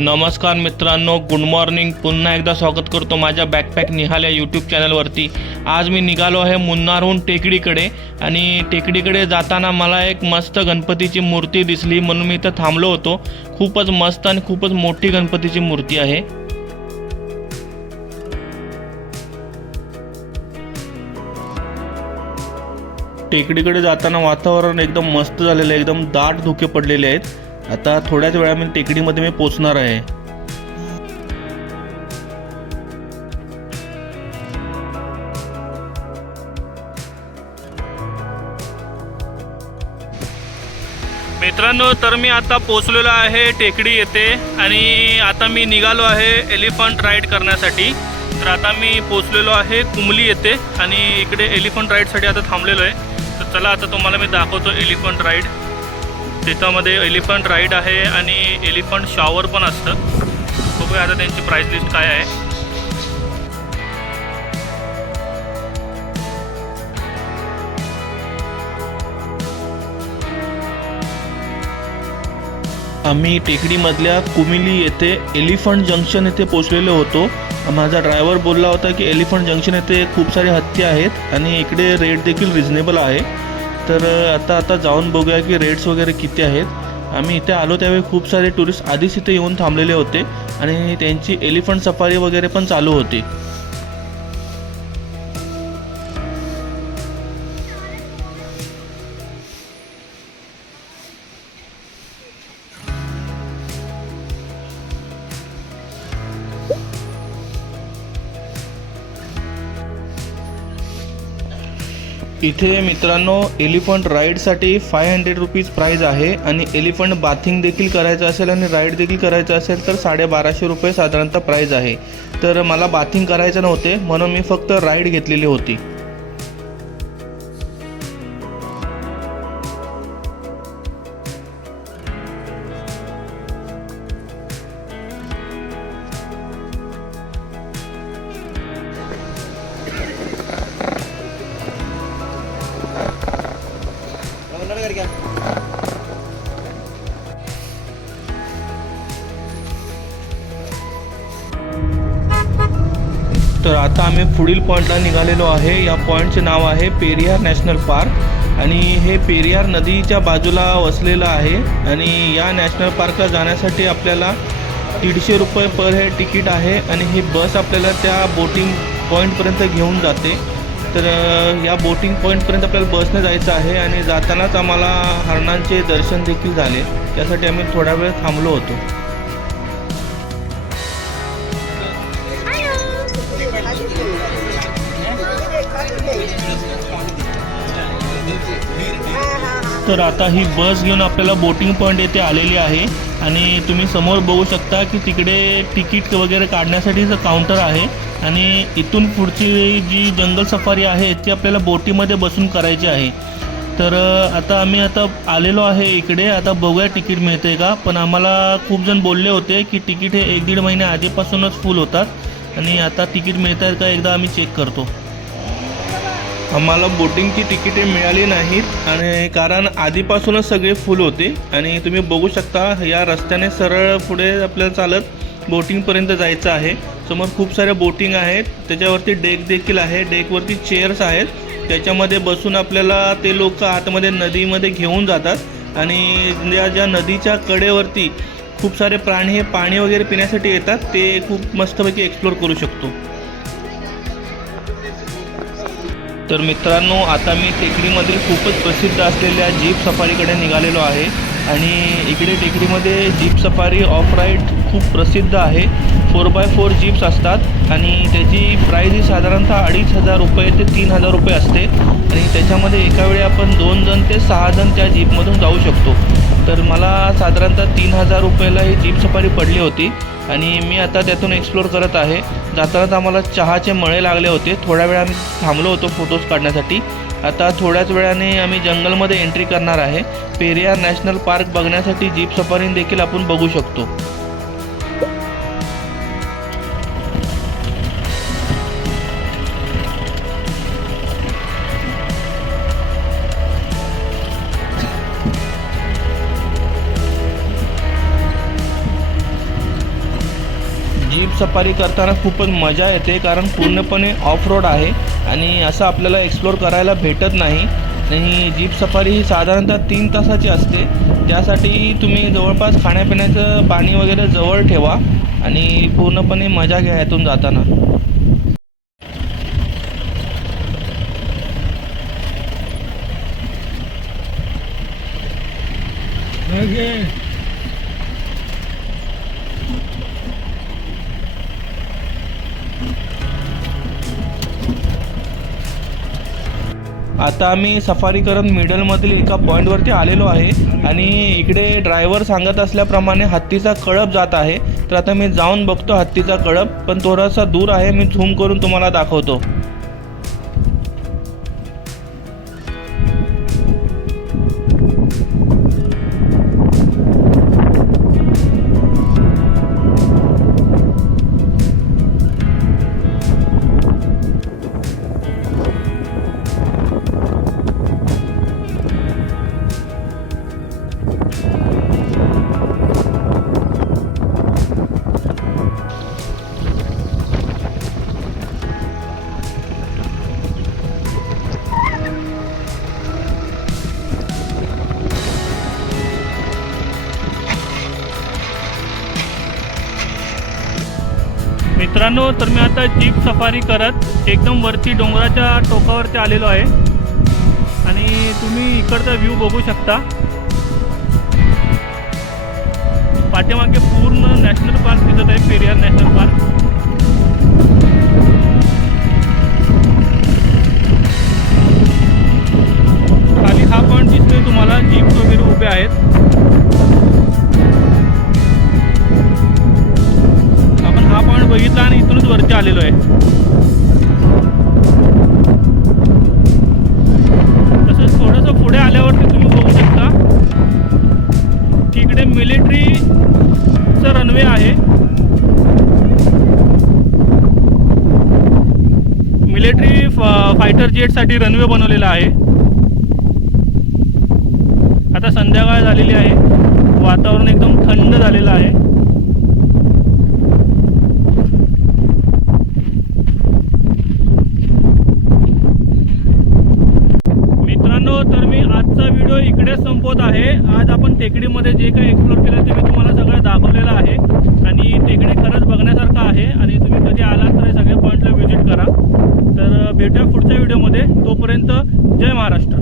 नमस्कार मित्रांनो, good morning. पुन्हा एकदा स्वागत करतो माझ्या बॅकपॅक निहाल या यूट्यूब चॅनलवरती. आज मी निघालो आहे मुन्नारहून टेकडीकडे आणि टेकडीकडे जाताना मला एक मस्त गणपतीची मूर्ती दिसली, म्हणून मी इथं थांबलो होतो. खूपच मस्त आणि खूपच मोठी गणपतीची मूर्ती आहे. टेकडीकडे जाताना वातावरण एकदम मस्त झालेलं आहे, एकदम दाट धुके पडलेले आहेत. आता थोड्याच वेळाने टेकडीमध्ये मी पोहोचणार आहे. मित्रांनो, तर मी आता पोहोचलेलो आहे टेकडी येथे आणि आता मी निघालो आहे एलिफंट राईड करण्यासाठी. तर आता मी पोहोचलेलो आहे कुमली येथे आणि इकडे एलिफंट राईडसाठी आता थांबलेलो आहे. तर चला आता तुम्हाला मी दाखवतो एलिफंट राईड. त्याच्यामध्ये एलिफंट राईड आहे आणि एलिफंट शॉवर पण असतं. बघूया आता त्यांची प्राइस लिस्ट काय आहे. आम्ही टेकडीमधल्या कुमिली येथे एलिफंट जंक्शन येथे पोहोचलेलो होतो. माझा ड्रायव्हर बोलला होता की एलिफंट जंक्शन येथे खूप सारे हत्ती आहेत आणि इकडे रेट देखील रिजनेबल आहे. तर आता जाऊन बघूया की रेट्स वगैरे किती आहेत. आम्ही इथे आलो त्यावेळी खूप सारे टुरिस्ट आधीच इथे येऊन थांबलेले होते आणि त्यांची एलिफंट सफारी वगैरे पण चालू होती. इथे मित्रांनो एलिफंट राईडसाठी 500 रुपीज प्राईज आहे आणि एलिफंट बाथिंग देखील करायचं असेल आणि राईड देखील करायचं असेल तर 1250 रुपये साधारणतः प्राईज आहे. तर मला बाथिंग करायचं नव्हते म्हणून मी फक्त राईड घेतलेली होती. तर आता आम्ही पुढील पॉईंटला निघालेलो आहे. या पॉईंटचे नाव आहे पेरियार नॅशनल पार्क आणि हे पेरियार नदीच्या बाजूला वसलेलं आहे. आणि या नॅशनल पार्कला जाण्यासाठी आपल्याला 150 रुपये पर हेड तिकीट आहे आणि ही बस आपल्याला त्या बोटिंग पॉईंटपर्यंत घेऊन जाते. तर या बोटिंग पॉईंटपर्यंत आपल्याला बसने जायचं आहे आणि जातानाच आम्हाला हरणांचे दर्शन देखील झाले. त्यासाठी आम्ही थोडा वेळ थांबलो होतो. तर आता ही बस घेऊन आपल्याला बोटिंग पॉईंट येथे आलेली आहे आणि तुम्ही समोर बघू शकता की तिकडे तिकीट वगैरे काढण्यासाठीचं काउंटर आहे आणि इथून पुढची जी जंगल सफारी आहे ती आपल्याला बोटीमध्ये बसून करायची आहे. तर आता आम्ही आलेलो आहे इकडे. आता बघूया तिकीट मिळते का. पण आम्हाला खूप जण बोलले होते की तिकीट हे 1-1.5 महिने आधीपासूनच फुल होतात आणि आता तिकीट मिळत आहेत का एकदा आम्ही चेक करतो. आम्हाला बोटिंगची तिकीटे मिळाली नाहीत आणि कारण आधीपासूनच सगळे फुल होते. आणि तुम्ही बघू शकता या रस्त्याने सरळ पुढे आपल्याला चालत बोटिंगपर्यंत जायचं आहे. समोर खूप साऱ्या बोटिंग आहेत, त्याच्यावरती डेक देखील आहे. डेकवरती चेअर्स आहेत, त्याच्यामध्ये बसून आपल्याला ते लोक आतमध्ये नदीमध्ये घेऊन जातात आणि ज्या नदीच्या कडेवरती खूप सारे प्राणी हे पाणी वगैरे पिण्यासाठी येतात, ते खूप मस्तपैकी एक्सप्लोर करू शकतो. तर मित्रांनो, आता मी टेकडीमधील खूपच प्रसिद्ध असलेल्या जीप सफारीकडे निघालेलो आहे आणि इकडे टेकडीमध्ये जीप सफारी ऑफ राईड खूप प्रसिद्ध आहे. 4x4 जीप्स असतात आणि त्याची प्राईज ही साधारणतः 2500 रुपये ते 3000 रुपये असते आणि त्याच्यामध्ये एका वेळी आपण 2 जण ते 6 जण त्या जीपमधून जाऊ शकतो. तर मला साधारणतः 3000 रुपयाला ही जीप सफारी पडली होती आणि मी आता त्यातून एक्सप्लोर करत आहे. जातानाच आम्हाला चहाचे मळे लागले होते. थोड्या वेळ आम्ही थांबलो होतो फोटोज काढण्यासाठी. आता थोड्याच वेळाने आम्ही जंगलमध्ये एंट्री करणार आहे. पेरियार नॅशनल पार्क बघण्यासाठी जीप सफारी देखील आपण बघू शकतो. सफारी करताना खूपच मजा येते, कारण पूर्णपणे ऑफ रोड आहे आणि असं आपल्याला एक्सप्लोर करायला भेटत नाही. आणि जीप सफारी ही साधारणतः 3 तासाची असते. त्यासाठी तुम्ही जवळपास खाण्यापिण्याचं पाणी वगैरे जवळ ठेवा आणि पूर्णपणे मजा घ्या यातून जाताना. आता आम्ही सफारी करत मिडलमधील एका पॉईंटवरती आलेलो आहे आणि इकडे ड्रायव्हर सांगत असल्याप्रमाणे हत्तीचा कळप जात आहे. तर आता मी जाऊन बघतो हत्तीचा कळप, पण थोडासा दूर आहे, मी झूम करून तुम्हाला दाखवतो. मित्रांनो, तर मी आता जीप सफारी करत एकदम वरती डोंगराच्या टोकावरती आलेलो आहे आणि तुम्ही इकडचा व्ह्यू बघू शकता. पाठीमागे पूर्ण नॅशनल पार्क दिसत आहे, पेरियार नॅशनल पार्क. खाली हा पॉईंट दिसतोय तुम्हाला, जीप वगैरे उभे आहेत. आपण हा पॉईंट बघितला आणि इथूनच वरती आलेलो आहे. तसंच थोडंसं पुढे आल्यावरती तुम्ही बघू शकता की इकडे मिलिटरीचं रनवे आहे. मिलिटरी फायटर जेटसाठी रनवे बनवलेला आहे. आता संध्याकाळ झालेली आहे, वातावरण एकदम थंड झालेलं आहे. तर मी आजचा व्हिडिओ इकडेच संपवत आहे. आज आपण टेकडीमध्ये जे काही एक्सप्लोर केलं ते मी तुम्हाला सगळं दाखवलेलं आहे आणि टेकडी खरंच बघण्यासारखं आहे आणि तुम्ही कधी आलात तर हे सगळ्या पॉईंटला व्हिजिट करा. तर भेटूया पुढच्या व्हिडिओमध्ये. तोपर्यंत जय महाराष्ट्र.